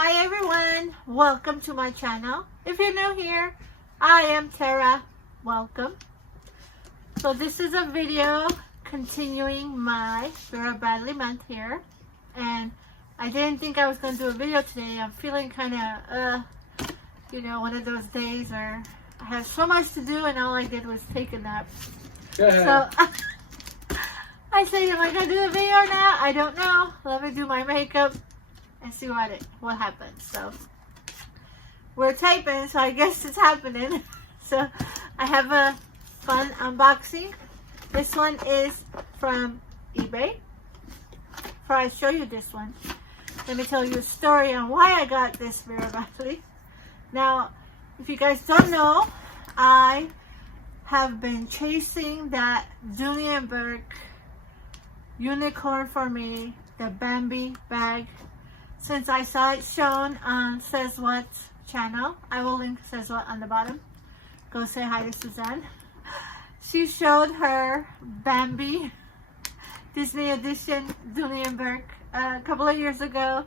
Hi everyone, welcome to my channel. If you're new here, I am Tera. Welcome. So this is a video continuing my Vera Bradley month here, and I didn't think I was going to do a video today. I'm feeling kind of one of those days where I have so much to do and all I did was take a nap. So I said, am I going to do the video or not? I don't know. Let me do my makeup and see what happens. So we're typing, so I guess it's happening. So I have a fun unboxing. This one is from eBay. Before I show you this one, let me tell you a story on why I got this Vera Bradley. Now, if you guys don't know, I have been chasing that Dooney & Bourke unicorn for me, the BAMBI bag, since I saw it shown on Says What channel. I will link Says What on the bottom. Go say hi to Suzanne. She showed her BAMBI Disney edition Dooney & Bourke a couple of years ago.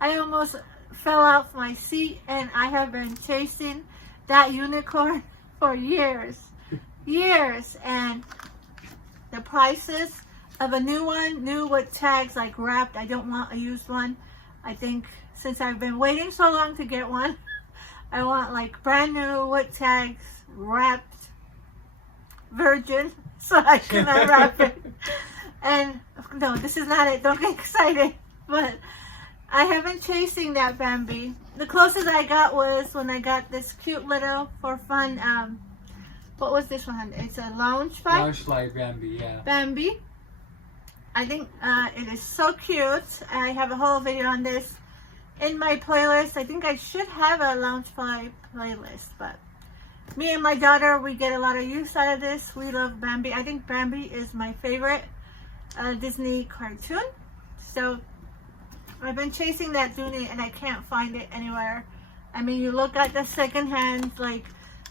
I almost fell off my seat, and I have been chasing that unicorn for years. And the prices of a new one, new with tags, like wrapped. I don't want a used one. I think since I've been waiting so long to get one, I want like brand new with tags, wrapped, virgin, so I can unwrap it. And no, this is not it. Don't get excited. But I have been chasing that BAMBI. The closest I got was when I got this cute little for fun. What was this one? It's a lounge light. Lounge light BAMBI, yeah. BAMBI. I think it is so cute. I have a whole video on this in my playlist. I think I should have a lounge light playlist, but me and my daughter, we get a lot of use out of this. We love BAMBI. I think BAMBI is my favorite Disney cartoon. So I've been chasing that Dooney and I can't find it anywhere. I mean, you look at the secondhand, like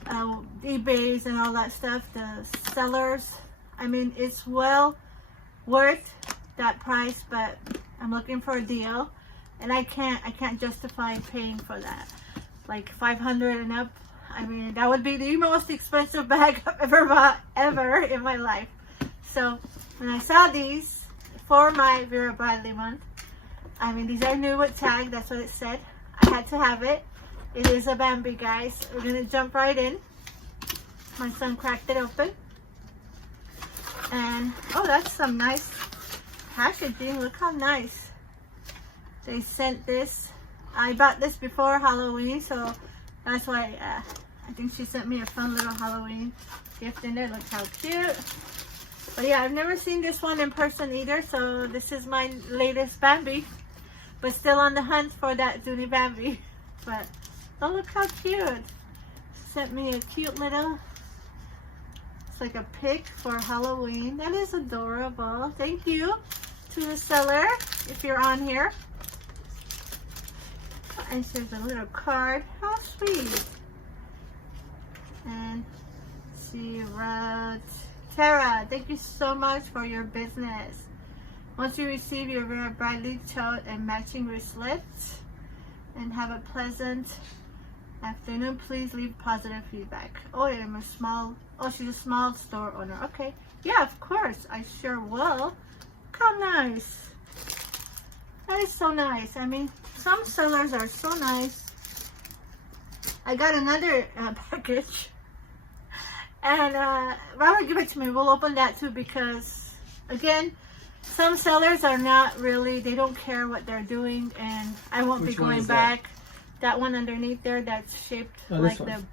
eBays and all that stuff, the sellers. I mean, it's well worth that price, but I'm looking for a deal, and I can't justify paying for that. Like $500 and up. I mean, that would be the most expensive bag I've ever bought ever in my life. So when I saw these for my Vera Bradley month, I mean, these are new with tag. That's what it said. I had to have it. It is a BAMBI, guys. We're gonna jump right in. My son cracked it open. And oh, that's some nice packaging. Look how nice they sent this. I bought this before Halloween, so that's why I think she sent me a fun little Halloween gift in there. Look how cute. But yeah, I've never seen this one in person either, so this is my latest BAMBI, but still on the hunt for that Dooney BAMBI. But oh, look how cute. Sent me a cute little, it's like a pic for Halloween. That is adorable. Thank you to the seller if you're on here. And there's a little card. How sweet. And she wrote, Tera, thank you so much for your business. Once you receive your Vera Bradley tote and matching wristlet, and have a pleasant afternoon, please leave positive feedback. Oh, I'm a small, oh, she's a small store owner. Okay, yeah, of course, I sure will. Look how nice. That is so nice. I mean, some sellers are so nice. I got another package, and Robert, give it to me. We'll open that too, because again, some sellers are not really, they don't care what they're doing, and I won't be going back. That one underneath there, that's shaped like the...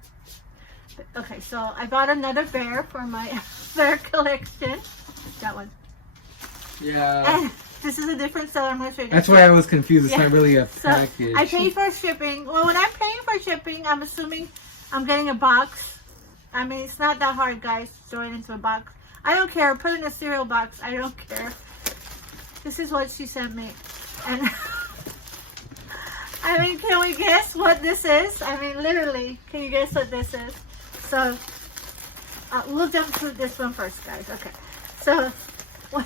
Okay, so I bought another bear for my bear collection. That one. Yeah. And this is a different seller. I'm going to show you. That's why I was confused. It's not really a package. So I pay for shipping. Well, when I'm paying for shipping, I'm assuming I'm getting a box. I mean, it's not that hard, guys, to throw it into a box. I don't care. Put it in a cereal box. I don't care. This is what she sent me. And I mean, can we guess what this is? I mean, literally, can you guess what this is? So, we'll jump through this one first, guys. Okay. So, my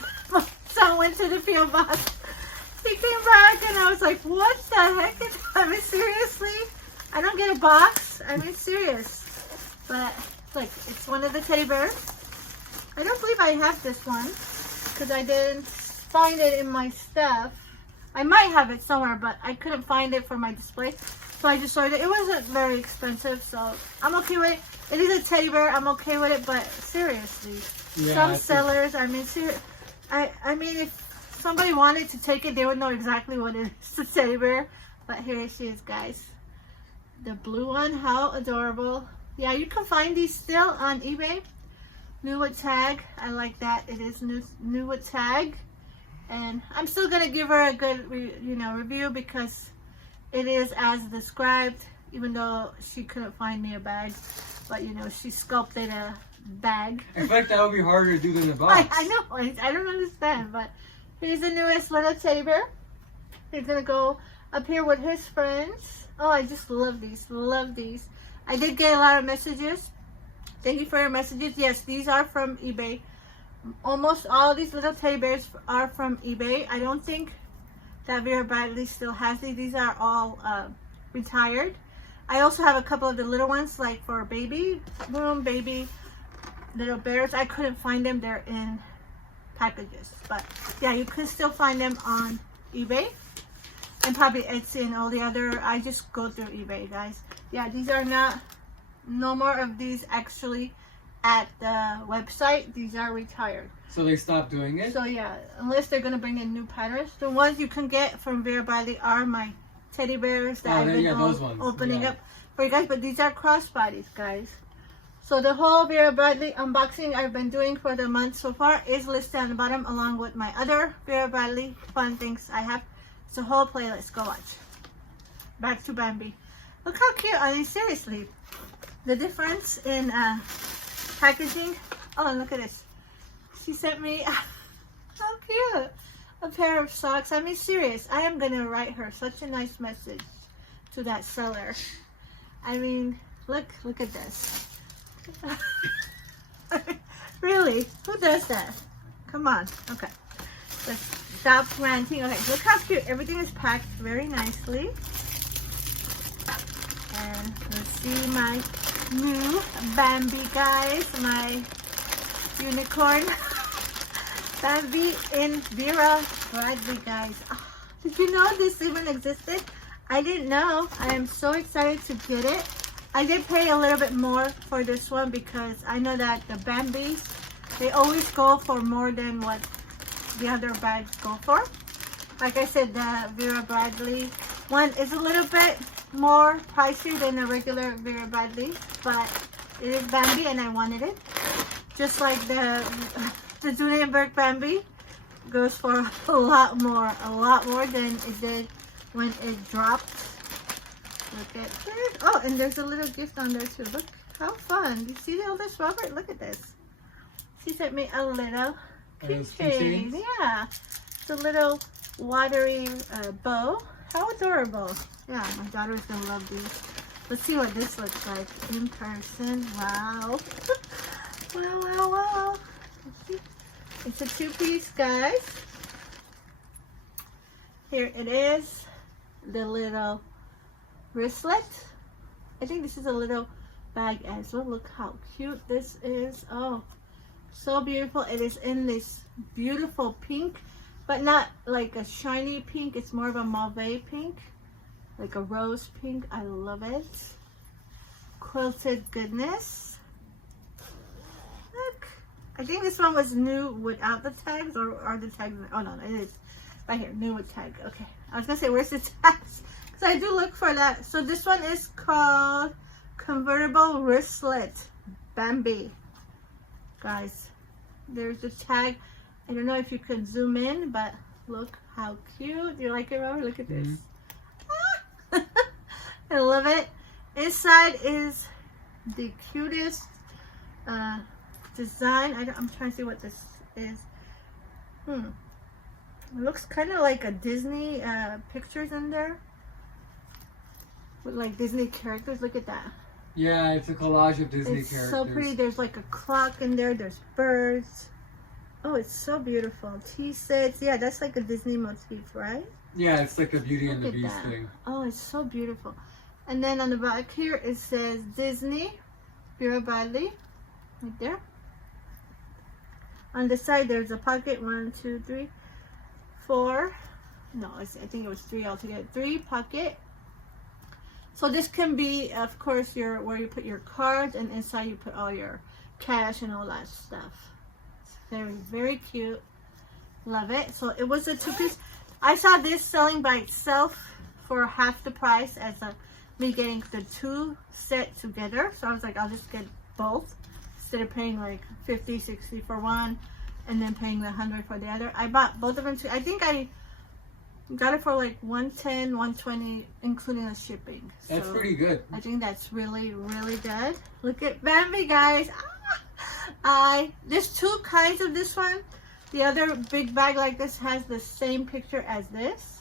son went to the PO box he came back and I was like, what the heck? I mean, seriously? I don't get a box. I mean, serious. But look, it's one of the teddy bears. I don't believe I have this one because I didn't find it in my stuff. I might have it somewhere, but I couldn't find it for my display. So I just ordered it. It wasn't very expensive, so I'm okay with it. It is a teddy bear. I'm okay with it, but seriously, Yeah, some sellers, I mean, I mean, if somebody wanted to take it, they would know exactly what it is, the teddy bear. But here she is, guys. The blue one, how adorable. Yeah, you can find these still on eBay. New with tag. I like that. It is new with tag. And I'm still going to give her a good, review because it is as described, even though she couldn't find me a bag. But, she sculpted a bag. In fact, that would be harder to do than the box. I know. I don't understand. But here's the newest little teddy bear. He's going to go up here with his friends. Oh, I just love these. Love these. I did get a lot of messages. Thank you for your messages. Yes, these are from eBay. Almost all these little teddy bears are from eBay. I don't think that Vera Bradley still has these. These are all retired. I also have a couple of the little ones, like for baby little bears. I couldn't find them. They're in packages. But yeah, you can still find them on eBay. And probably Etsy and all the other. I just go through eBay, guys. Yeah, these are no more of these actually at the website. These are retired. So they stopped doing it? So yeah, unless they're going to bring in new patterns. The ones you can get from Vera Bradley are my teddy bears that I've been opening up for you guys. But these are crossbodies, guys. So the whole Vera Bradley unboxing I've been doing for the month so far is listed on the bottom, along with my other Vera Bradley fun things I have. It's a whole playlist. Go watch. Back to Bambi. Look how cute. I mean, seriously. The difference in packaging. Oh, look at this. She sent me, how cute, a pair of socks. I mean, serious. I am going to write her such a nice message to that seller. I mean, look at this. Really? Who does that? Come on. Okay. Let's stop ranting. Okay, look how cute. Everything is packed very nicely. And let's see my new Bambi, guys. My unicorn. Bambi in Vera Bradley, guys. Oh, did you know this even existed? I didn't know. I am so excited to get it. I did pay a little bit more for this one because I know that the Bambis, they always go for more than what the other bags go for. Like I said, the Vera Bradley one is a little bit more pricey than a regular Vera Bradley, but it is Bambi and I wanted it. Just like the Dunenberg Bambi goes for a lot more than it did when it dropped. Look at it. Oh, and there's a little gift on there too. Look how fun. You see all this, Robert? Look at this. She sent me a little keychain. Yeah. It's a little watery bow. How adorable. Yeah, my daughter's gonna love these. Let's see what this looks like in person. Wow. Wow. It's a two-piece, guys. Here it is. The little wristlet. I think this is a little bag as well. Look how cute this is. Oh, so beautiful. It is in this beautiful pink, but not like a shiny pink. It's more of a mauve pink, like a rose pink. I love it. Quilted goodness. Look, I think this one was new without the tags, or are the tags? Oh no, it is right here, new with tag. Okay, I was gonna say where's the tags? So I do look for that. So this one is called Convertible Wristlet Bambi. Guys, there's the tag. I don't know if you can zoom in, but look how cute. You like it, Robert? Look at this. I love it. Inside is the cutest design. I'm trying to see what this is. It looks kind of like a Disney pictures in there. With like Disney characters. Look at that. Yeah, it's a collage of Disney characters. It's so pretty. There's like a clock in there. There's birds. Oh, it's so beautiful. Tea sets. Yeah, that's like a Disney motif, right? Yeah, it's like a Beauty and the Look at Beast that. thing. Oh, it's so beautiful. And then on the back here, it says Disney Vera Bradley. Right there. On the side, there's a pocket. 1, 2, 3, 4. No, I think it was 3 altogether. 3 pocket. So this can be, of course, where you put your cards, and inside you put all your cash and all that stuff. It's very, very cute. Love it. So it was a 2-piece. I saw this selling by itself for half the price as me getting the 2 set together. So I was like, I'll just get both instead of paying like 50, 60 for one and then paying the 100 for the other. I bought both of them too. I think I got it for like 110, 120, including the shipping. That's so pretty good. I think that's really, really good. Look at Bambi, guys. There's 2 kinds of this one. The other big bag like this has the same picture as this.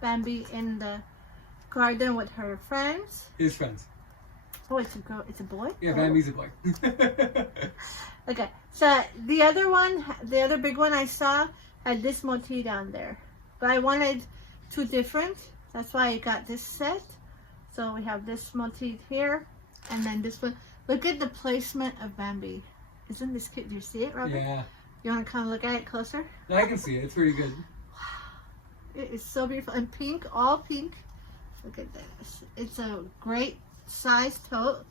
Bambi in the garden with her friends. His friends. Oh, it's a girl. It's a boy? Yeah, Oh. Bambi's a boy. Okay, so the other one, the other big one I saw had this motif down there. But I wanted 2 different. That's why I got this set. So we have this motif here. And then this one. Look at the placement of Bambi. Isn't this cute? Do you see it, Robert? Yeah. You want to come look at it closer? I can see it. It's pretty good. It is so beautiful. And pink, all pink. Look at this. It's a great size tote.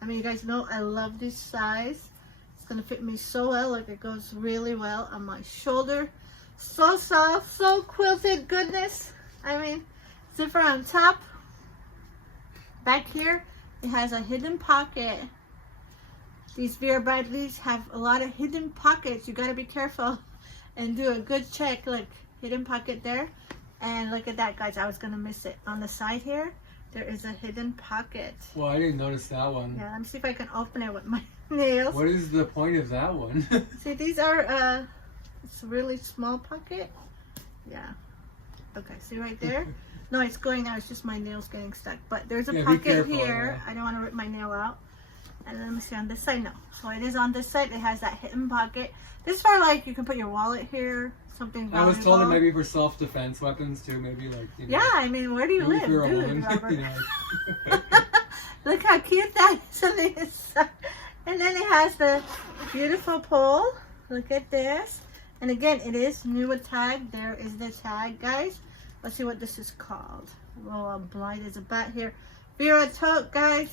I mean, you guys know I love this size. It's going to fit me so well. Like, it goes really well on my shoulder. So soft, so quilted goodness. I mean, zipper on top. Back here, it has a hidden pocket. These Vera Bradleys have a lot of hidden pockets. You got to be careful and do a good check. Like, hidden pocket there. And look at that, guys. I was going to miss it. On the side here, there is a hidden pocket. Well, I didn't notice that one. Yeah, let me see if I can open it with my nails. What is the point of that one? See, these are, it's a really small pocket. Yeah. Okay, see right there? No, it's going out. It's just my nails getting stuck. But there's a pocket careful, here. yeah. I don't want to rip my nail out. And let me see on this side. No. So it is on this side. It has that hidden pocket. This is for, like, you can put your wallet here. Something valuable. I was told it might be for self-defense weapons too. Maybe like, you know. Yeah, I mean, where do you live, if you're a dude, woman. Robert? You know. Look how cute that is on the inside. And then it has the beautiful pole. Look at this. And again, it is new with tag. There is the tag, guys. Let's see what this is called. Well, I'm blind as a bat here. Vera tote, guys.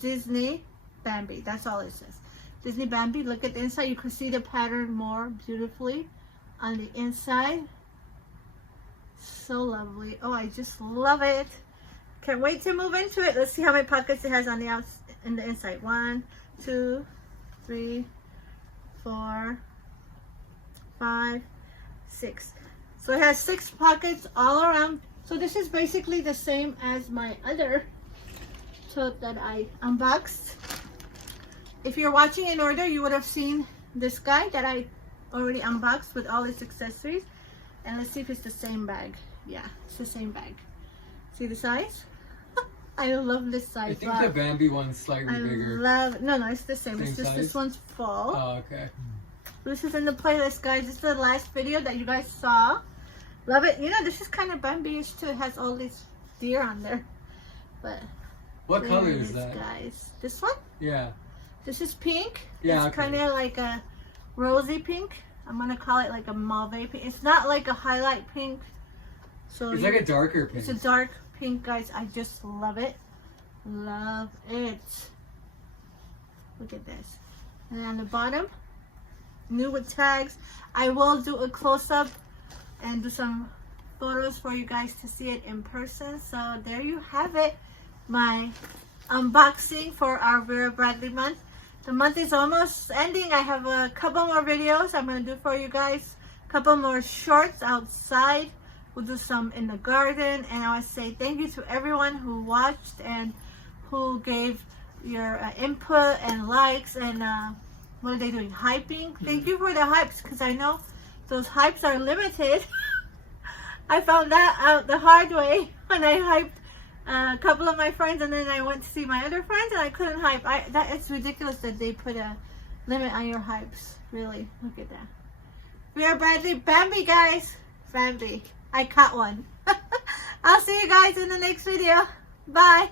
Disney Bambi. That's all it says. Disney Bambi. Look at the inside. You can see the pattern more beautifully on the inside. So lovely. Oh, I just love it. Can't wait to move into it. Let's see how many pockets it has on the outside and the inside. 1, 2, 3, 4, 5, 6. So it has 6 pockets all around. So this is basically the same as my other tote that I unboxed. If you're watching in order, you would have seen this guy that I already unboxed with all its accessories. And let's see if it's the same bag. Yeah, it's the same bag. See the size? I love this size. I think the Bambi one's slightly bigger. No, it's the same. It's just size? this one's full. Oh, okay. This is in the playlist, guys. This is the last video that you guys saw. Love it. You know, this is kind of Bambi-ish too. It has all these deer on there. But What there color it is that? Guys? This one? Yeah. This is pink. Yeah, It's okay. kind of like a rosy pink. I'm going to call it like a mauve pink. It's not like a highlight pink. So It's like a darker pink. It's a dark pink, guys. I just love it. Love it. Look at this. And on the bottom, new with tags. I will do a close-up and do some photos for you guys to see it in person. So there you have it. My unboxing for our Vera Bradley month. The month is almost ending. I have a couple more videos I'm going to do for you guys. A couple more shorts outside. We'll do some in the garden. And I want to say thank you to everyone who watched and who gave your input and likes and what are they doing? Hyping? Thank you for the hypes, because I know those hypes are limited. I found that out the hard way when I hyped a couple of my friends, and then I went to see my other friends and I couldn't hype. It's ridiculous that they put a limit on your hypes. Really, look at that. Vera Bradley Bambi, guys. Bambi. I caught one. I'll see you guys in the next video. Bye.